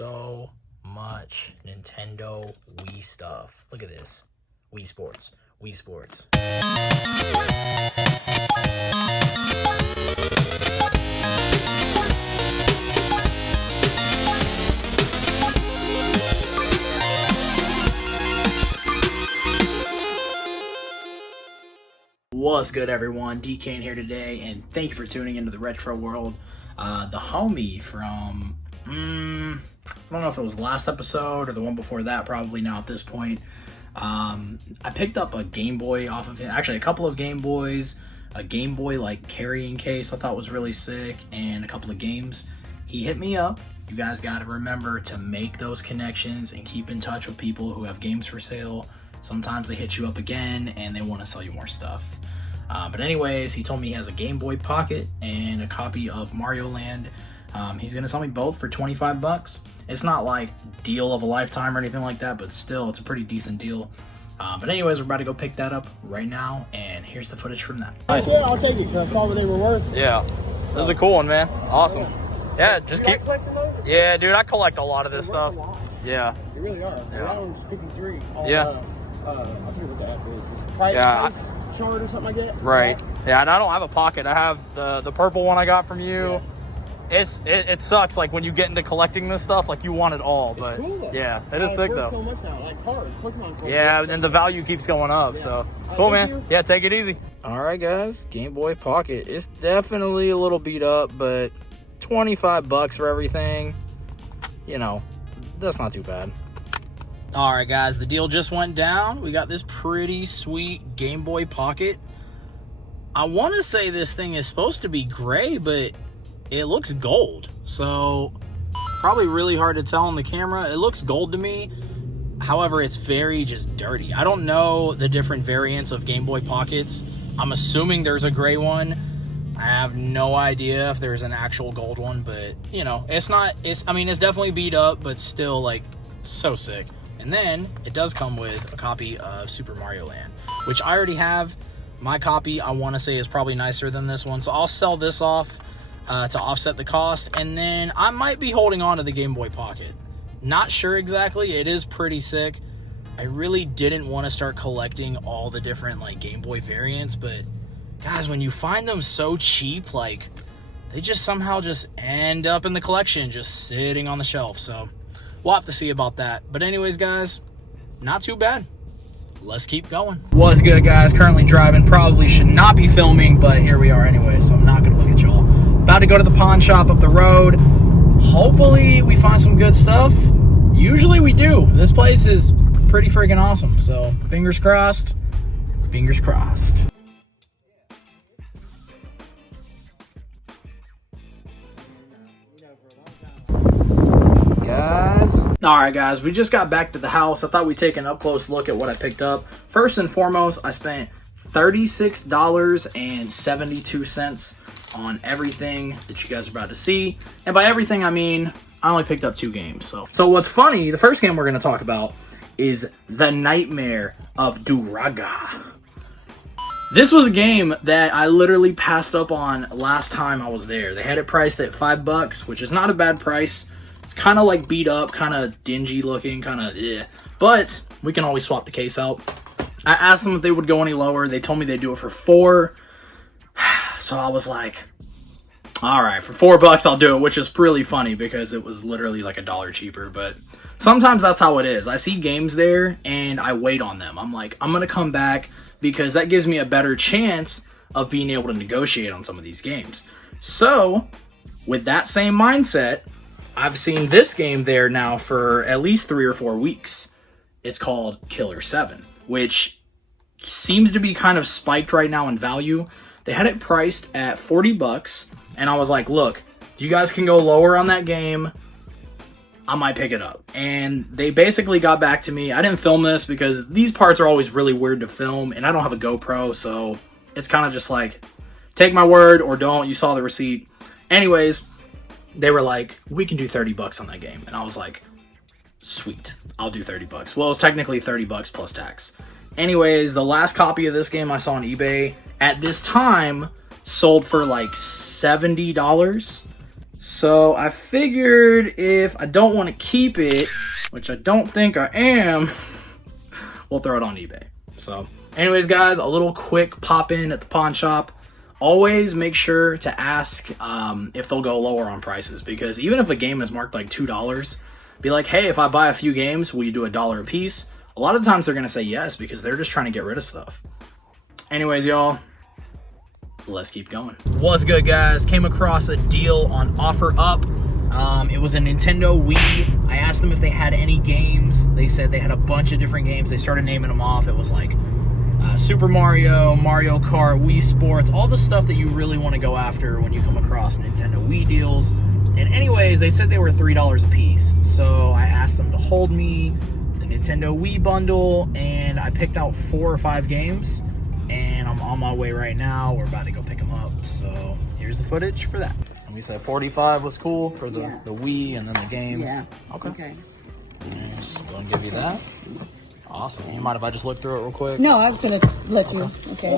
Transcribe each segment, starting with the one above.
so much Nintendo Wii stuff. Look at this. Wii Sports. Wii Sports. What's good, everyone? DK here today, and thank you for tuning into the retro world. The homie from I don't know if it was the last episode or the one before that, probably now at this point. I picked up a Game Boy off of him, actually a couple of Game Boys, a Game Boy like carrying case I thought was really sick, and a couple of games. He hit me up. You guys got to remember to make those connections and keep in touch with people who have games for sale. Sometimes they hit you up again and they want to sell you more stuff. But anyways, he told me he has a Game Boy Pocket and a copy of Mario Land. He's going to sell me both for 25 bucks. It's not like deal of a lifetime or anything like that, but still, it's a pretty decent deal. But anyways, we're about to go pick that up right now, and here's the footage from that. Nice. Yeah, I'll take it because I saw what they were worth. Yeah, this is a cool one, man. Awesome. Yeah, just keep. Yeah, dude, I collect a lot of this stuff. Yeah. They really are. Yeah. That one's 53. On, Yeah. I forget what the app is. Price chart or something like that. Right. Yeah, and I don't have a pocket. I have the purple one I got from you. Yeah. It sucks like when you get into collecting this stuff, like you want it all, but it's cool, though. Yeah, it is sick though. So much now, like cards, Pokemon cards. Yeah, and the value keeps going up. Yeah. So cool, man. Yeah, take it easy. All right, guys, Game Boy Pocket. It's definitely a little beat up, but 25 bucks for everything, you know, that's not too bad. All right, guys, the deal just went down. We got this pretty sweet Game Boy Pocket. I want to say this thing is supposed to be gray, but it looks gold. So probably really hard to tell on the camera. It looks gold to me. However, it's very just dirty. I don't know the different variants of Game Boy Pockets. I'm assuming there's a gray one. I have no idea if there's an actual gold one, but you know, it's definitely beat up, but still like so sick. And then it does come with a copy of Super Mario Land, which I already have. My copy, I want to say, is probably nicer than this one. So I'll sell this off to offset the cost. And then I might be holding on to the Game Boy Pocket. Not sure exactly. It is pretty sick. I really didn't want to start collecting all the different like Game Boy variants. But guys, when you find them so cheap, like they just somehow just end up in the collection, just sitting on the shelf. So we'll have to see about that. But anyways, guys, not too bad. Let's keep going. What's good, guys? Currently driving. Probably should not be filming, but here we are anyway, so I'm not going to look at y'all. About to go to the pawn shop up the road. Hopefully we find some good stuff. Usually we do. This place is pretty freaking awesome, so fingers crossed. Fingers crossed. Alright, guys, we just got back to the house. I thought we'd take an up-close look at what I picked up. First and foremost, I spent $36.72 on everything that you guys are about to see. And by everything, I mean, I only picked up 2 games. So what's funny, the first game we're going to talk about is The Nightmare of Duraga. This was a game that I literally passed up on last time I was there. They had it priced at $5, which is not a bad price. It's kind of like beat up, kind of dingy looking, kind of but we can always swap the case out. I asked them if they would go any lower. They told me they'd do it for $4. So I was like, all right, for $4 I'll do it, which is really funny because it was literally like $1 cheaper. But sometimes that's how it is. I see games there and I wait on them. I'm like, I'm going to come back because that gives me a better chance of being able to negotiate on some of these games. So with that same mindset, I've seen this game there now for at least 3 or 4 weeks. It's called Killer 7, which seems to be kind of spiked right now in value. They had it priced at $40, and I was like, look, if you guys can go lower on that game, I might pick it up. And they basically got back to me. I didn't film this because these parts are always really weird to film, and I don't have a GoPro, so it's kind of just like, take my word or don't. You saw the receipt. Anyways, they were like, we can do $30 on that game. And I was like, sweet, I'll do $30. Well, it was technically $30 plus tax. Anyways, the last copy of this game I saw on eBay at this time sold for like $70. So I figured if I don't want to keep it, which I don't think I am, we'll throw it on eBay. So anyways, guys, a little quick pop in at the pawn shop. Always make sure to ask if they'll go lower on prices, because even if a game is marked like $2, be like, hey, if I buy a few games, will you do $1 a piece? A lot of times they're going to say yes, because they're just trying to get rid of stuff. Anyways, y'all, let's keep going. What's good, guys? Came across a deal on OfferUp. It was a Nintendo Wii. I asked them if they had any games. They said they had a bunch of different games. They started naming them off. It was like Super Mario, Mario Kart, Wii Sports, all the stuff that you really want to go after when you come across Nintendo Wii deals. And anyways, they said they were $3 a piece. So I asked them to hold me the Nintendo Wii bundle, and I picked out 4 or 5 games, and I'm on my way right now. We're about to go pick them up. So here's the footage for that. And we said 45 was cool for the Wii and then the games. Yeah. Okay. Just gonna give you that. Awesome. You mind if I just look through it real quick? No, I was gonna let you. Okay.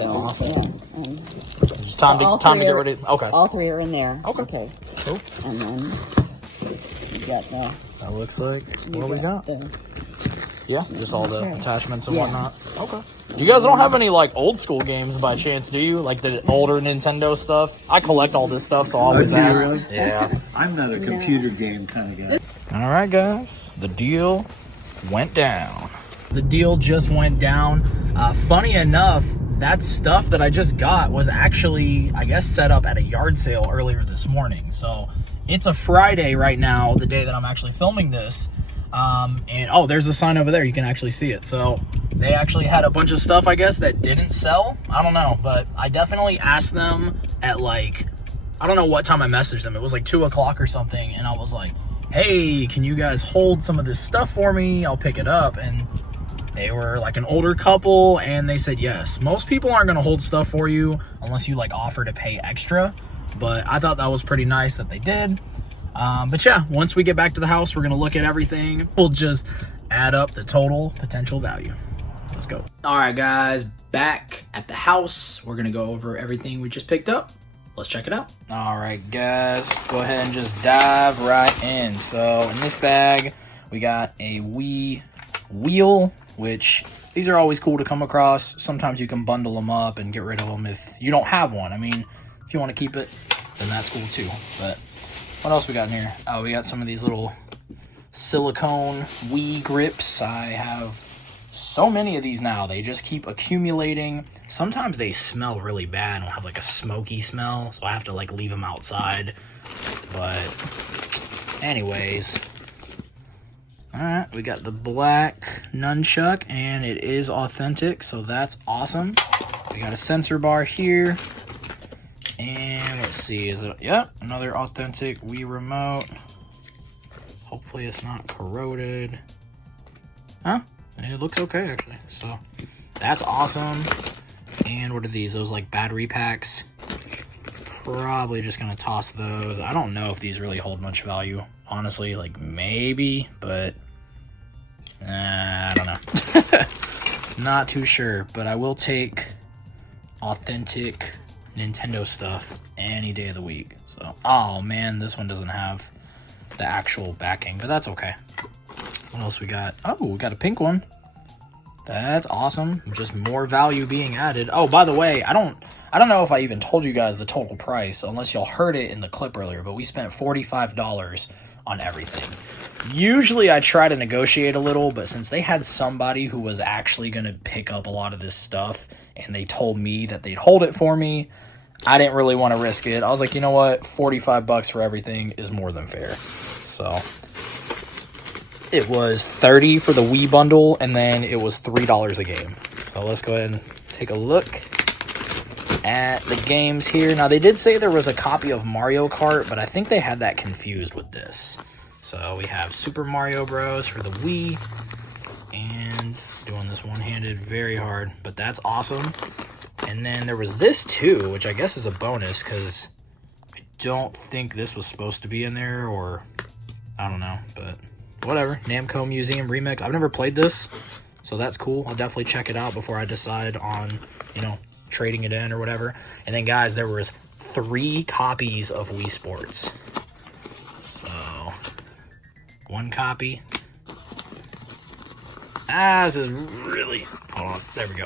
Awesome. Yeah. Just time to get ready. Okay. All 3 are in there. Okay. Cool. And then you got the. That looks like what we got. Yeah, just all the attachments and whatnot. Okay. You guys don't have any like old school games by chance, do you? Like the older Nintendo stuff? I collect all this stuff, so I always ask. Really? Yeah. I'm not a computer game kind of guy. All right, guys. The deal went down. The deal just went down. Funny enough, that stuff that I just got was actually, I guess, set up at a yard sale earlier this morning. So it's a Friday right now, the day that I'm actually filming this. And oh, there's the sign over there. You can actually see it. So they actually had a bunch of stuff, I guess, that didn't sell. I don't know, but I definitely asked them at like, I don't know what time I messaged them. It was like 2 o'clock or something. And I was like, hey, can you guys hold some of this stuff for me? I'll pick it up. And they were like an older couple, and they said yes. Most people aren't going to hold stuff for you unless you like offer to pay extra. But I thought that was pretty nice that they did. But yeah, once we get back to the house, we're going to look at everything. We'll just add up the total potential value. Let's go. All right, guys, back at the house. We're going to go over everything we just picked up. Let's check it out. All right, guys, go ahead and just dive right in. So in this bag, we got a Wii wheel, which these are always cool to come across. Sometimes you can bundle them up and get rid of them if you don't have one. I mean, if you want to keep it, then that's cool too. But what else we got in here? Oh, we got some of these little silicone Wii grips. I have so many of these now. They just keep accumulating. Sometimes they smell really bad and will have like a smoky smell, so I have to like leave them outside. But anyways, all right, we got the black nunchuck, and it is authentic, so that's awesome. We got a sensor bar here. And let's see, is it, yeah, another authentic Wii remote. Hopefully it's not corroded. Huh? It looks okay, actually. So that's awesome. And what are these? Those like battery packs. Probably just gonna toss those. I don't know if these really hold much value. Honestly, like maybe, but I don't know. Not too sure, but I will take authentic Nintendo stuff any day of the week. So, oh man, this one doesn't have the actual backing, but that's okay. What else we got? Oh, we got a pink one. That's awesome. Just more value being added. Oh, by the way, I don't know if I even told you guys the total price, unless y'all heard it in the clip earlier, but we spent $45 on everything. Usually I try to negotiate a little, but since they had somebody who was actually going to pick up a lot of this stuff, and they told me that they'd hold it for me, I didn't really want to risk it. I was like, you know what? 45 bucks for everything is more than fair. So it was $30 for the Wii bundle, and then it was $3 a game. So let's go ahead and take a look at the games here. Now, they did say there was a copy of Mario Kart, but I think they had that confused with this. So we have Super Mario Bros. For the Wii, and doing this one-handed very hard, but that's awesome. And then there was this too, which I guess is a bonus, because I don't think this was supposed to be in there, or I don't know, but whatever. Namco Museum Remix. I've never played this, so that's cool. I'll definitely check it out before I decide on, you know, trading it in or whatever. And then, guys, there was 3 copies of Wii Sports. So, 1 copy. This is really... Hold on. There we go.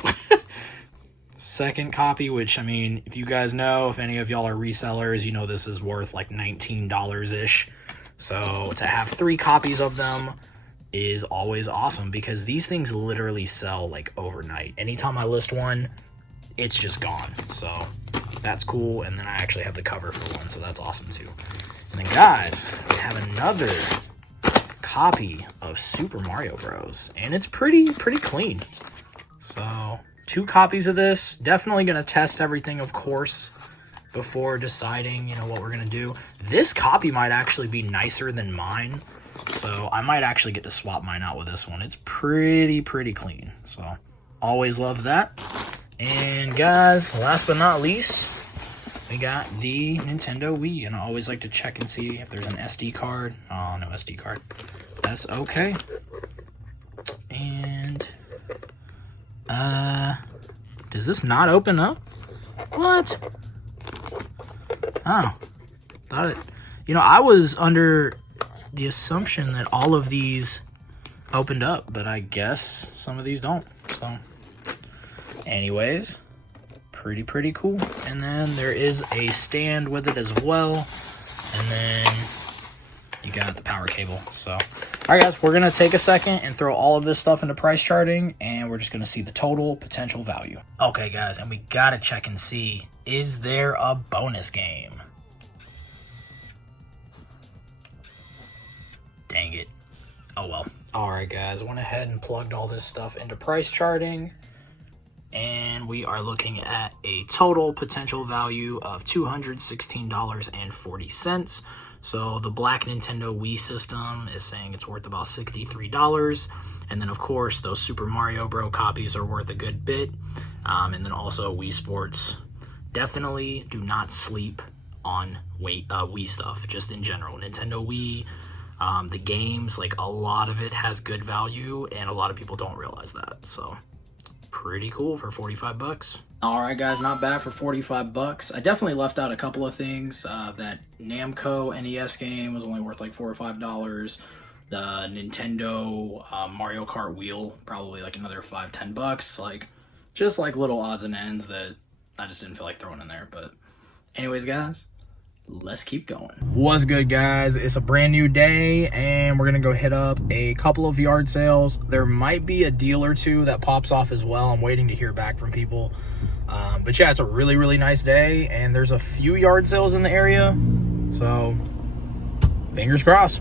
Second copy, which, I mean, if you guys know, if any of y'all are resellers, you know this is worth like $19-ish. So, to have 3 copies of them is always awesome because these things literally sell like overnight. Anytime I list one, it's just gone. So, that's cool. And then I actually have the cover for one, so that's awesome too. And then, guys, we have another copy of Super Mario Bros. And it's pretty clean. So, 2 copies of this. Definitely going to test everything, of course, before deciding, you know, what we're going to do. This copy might actually be nicer than mine. So, I might actually get to swap mine out with this one. It's pretty clean. So, always love that. And, guys, last but not least, we got the Nintendo Wii. And I always like to check and see if there's an SD card. Oh, no SD card. That's okay. And, does this not open up? What? Oh, thought it, you know, I was under the assumption that all of these opened up, but I guess some of these don't. So, anyways, pretty cool. And then there is a stand with it as well. And then you got the power cable. So, all right, guys, we're going to take a second and throw all of this stuff into price charting, and we're just going to see the total potential value. Okay, guys, and we got to check and see, is there a bonus game? Dang it. Oh, well. All right, guys, went ahead and plugged all this stuff into price charting, and we are looking at a total potential value of $216.40. So the black Nintendo Wii system is saying it's worth about $63. And then, of course, those Super Mario Bros. Copies are worth a good bit. And then also Wii Sports. Definitely do not sleep on Wii stuff, just in general. Nintendo Wii, the games, like a lot of it has good value, and a lot of people don't realize that. So, pretty cool for 45 bucks. All right, guys, not bad for 45 bucks. I definitely left out a couple of things. That Namco NES game was only worth like $4 or $5. The Nintendo Mario Kart wheel, probably like another $5, $10. Like, just like little odds and ends that I just didn't feel like throwing in there. But anyways, guys, let's keep going. What's good, guys? It's a brand new day, and we're gonna go hit up a couple of yard sales. There might be a deal or two that pops off as well. I'm waiting to hear back from people. But yeah, it's a really nice day, and there's a few yard sales in the area, so fingers crossed.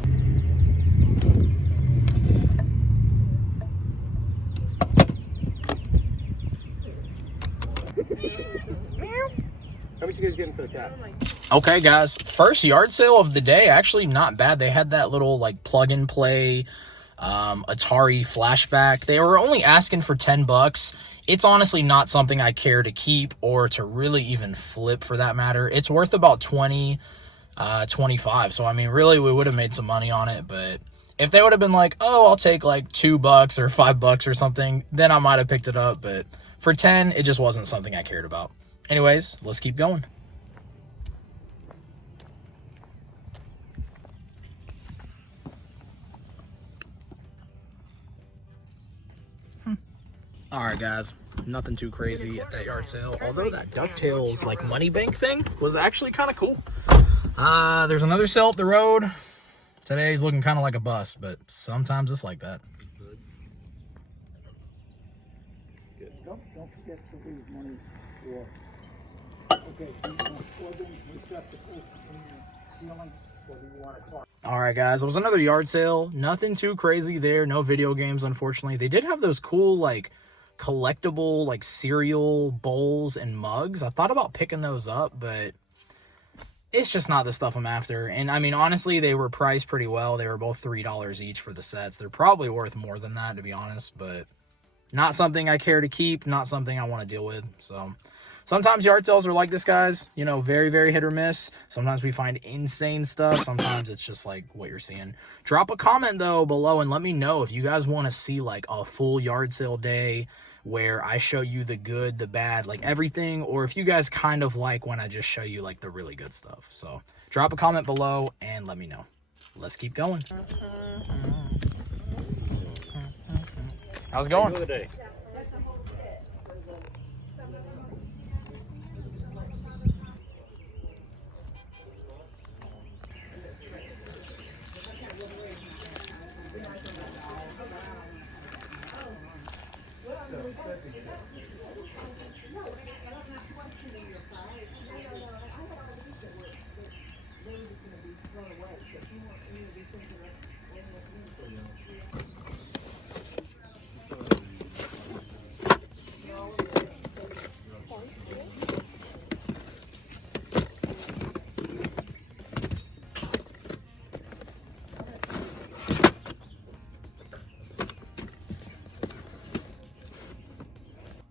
How much you guys getting for the cat? Okay, guys, first yard sale of the day. Actually not bad. They had that little like plug and play Atari flashback. They were only asking for 10 bucks. It's honestly not something I care to keep or to really even flip, for that matter. It's worth about 20, 25. So I mean, really, we would have made some money on it. But if they would have been like, oh, I'll take like $2 or $5 or something, then I might have picked it up. But for 10, it just wasn't something I cared about. Anyways, let's keep going. Alright, guys, nothing too crazy at that yard sale, although that DuckTales like money bank thing was actually kind of cool. There's another sale up the road. Today's looking kind of like a bust, but sometimes it's like that. Don't forget to leave money for... Okay, so you want to plug in receptacles in your ceiling, or do you want to talk? Alright, guys, it was another yard sale. Nothing too crazy there. No video games, unfortunately. They did have those cool, like, collectible, like, cereal bowls and mugs. I thought about picking those up, but it's just not the stuff I'm after. And, I mean, honestly, they were priced pretty well. They were both $3 each for the sets. They're probably worth more than that, to be honest, but not something I care to keep, not something I want to deal with, so... Sometimes yard sales are like this, guys. You know, very hit or miss. Sometimes we find insane stuff. Sometimes it's just like what you're seeing. Drop a comment, though, below and let me know if you guys want to see, like, a full yard sale day where I show you the good, the bad, like everything, or if you guys kind of like when I just show you like the really good stuff. So drop a comment below and let me know. Let's keep going. How's it going?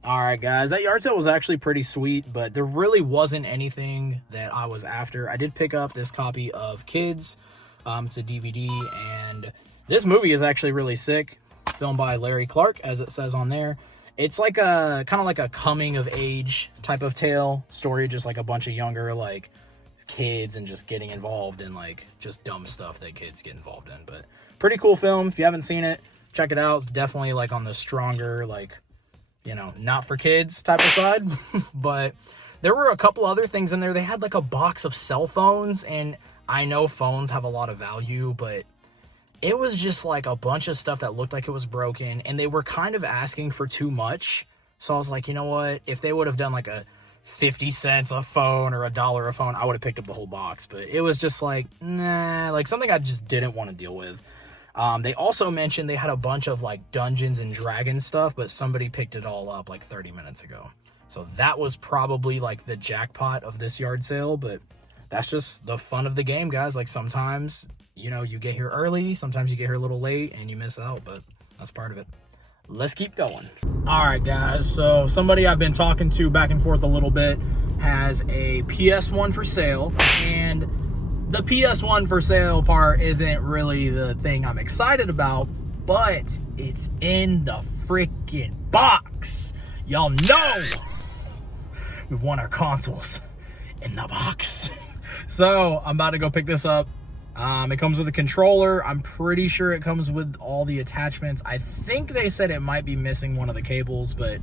All right, guys, that yard sale was actually pretty sweet, but there really wasn't anything that I was after. I did pick up this copy of Kids. It's a DVD, and this movie is actually really sick. Filmed by Larry Clark, as it says on there. It's like a kind of like a coming of age type of tale story, just like a bunch of younger like kids and just getting involved in like just dumb stuff that kids get involved in. But pretty cool film. If you haven't seen it, check it out. It's definitely like on the stronger, like, you know, not for kids type of side. But there were a couple other things in there. They had like a box of cell phones, and I know phones have a lot of value, but it was just like a bunch of stuff that looked like it was broken, and they were kind of asking for too much. So I was like, you know what? If they would have done like a 50 cents a phone or $1 a phone, I would have picked up the whole box. But it was just like, nah, like something I just didn't want to deal with. They also mentioned they had a bunch of like Dungeons and Dragons stuff, but somebody picked it all up like 30 minutes ago. So that was probably like the jackpot of this yard sale, but that's just the fun of the game, guys. Like sometimes, you know, you get here early, sometimes you get here a little late and you miss out, but that's part of it. Let's keep going. All right, guys. So somebody I've been talking to back and forth a little bit has a PS1 for sale, and the PS1 for sale part isn't really the thing I'm excited about, but it's in the freaking box. Y'all know we want our consoles in the box. So I'm about to go pick this up. It comes with a controller. I'm pretty sure it comes with all the attachments. I think they said it might be missing one of the cables, but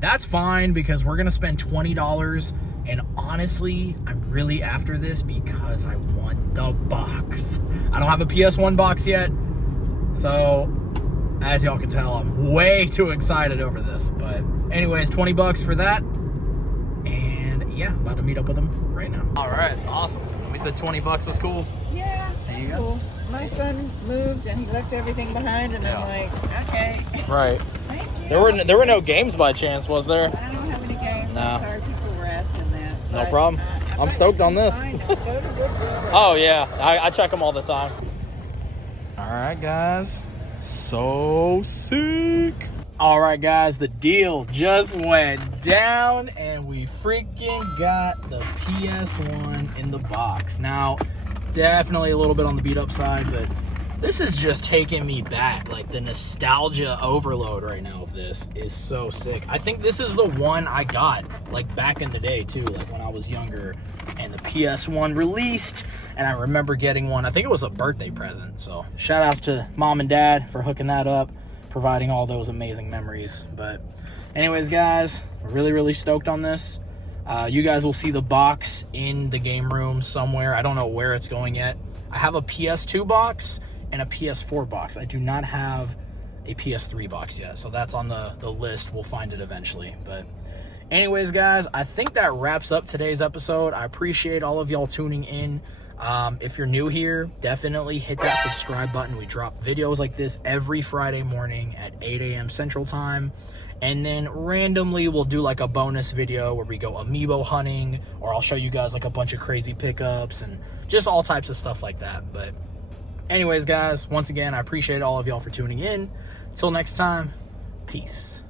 that's fine because we're going to spend $20. And honestly, I'm really after this because I want the box. I don't have a PS1 box yet. So as y'all can tell, I'm way too excited over this. But anyways, $20 for that. And yeah, about to meet up with them right now. All right, awesome. We said $20 was cool. Yeah, There you that's go. cool. My son moved and he left everything behind, and I'm like, okay. Right. Thank you. There were no games by chance, was there? I don't have any games. No. I'm sorry people were asking that. No but, problem. I'm stoked on this. Fine. I'll go to Goodwill. Oh yeah, I check them all the time. All right, guys. So sick. All right, guys, the deal just went down and we freaking got the PS1 in the box. Now, definitely a little bit on the beat up side, but this is just taking me back. Like the nostalgia overload right now of this is so sick. I think this is the one I got like back in the day too, like when I was younger and the PS1 released, and I remember getting one. I think it was a birthday present. So shout outs to mom and dad for hooking that up, providing all those amazing memories. But anyways, guys, really stoked on this. You guys will see the box in the game room somewhere. I don't know where it's going yet. I have a PS2 box and a PS4 box. I do not have a PS3 box yet, so that's on the list. We'll find it eventually. But anyways, guys, I think that wraps up today's episode. I appreciate all of y'all tuning in. If you're new here, definitely hit that subscribe button. We drop videos like this every Friday morning at 8 a.m. Central Time. And then randomly we'll do like a bonus video where we go amiibo hunting, or I'll show you guys like a bunch of crazy pickups and just all types of stuff like that. But anyways, guys, once again, I appreciate all of y'all for tuning in. Till next time, peace.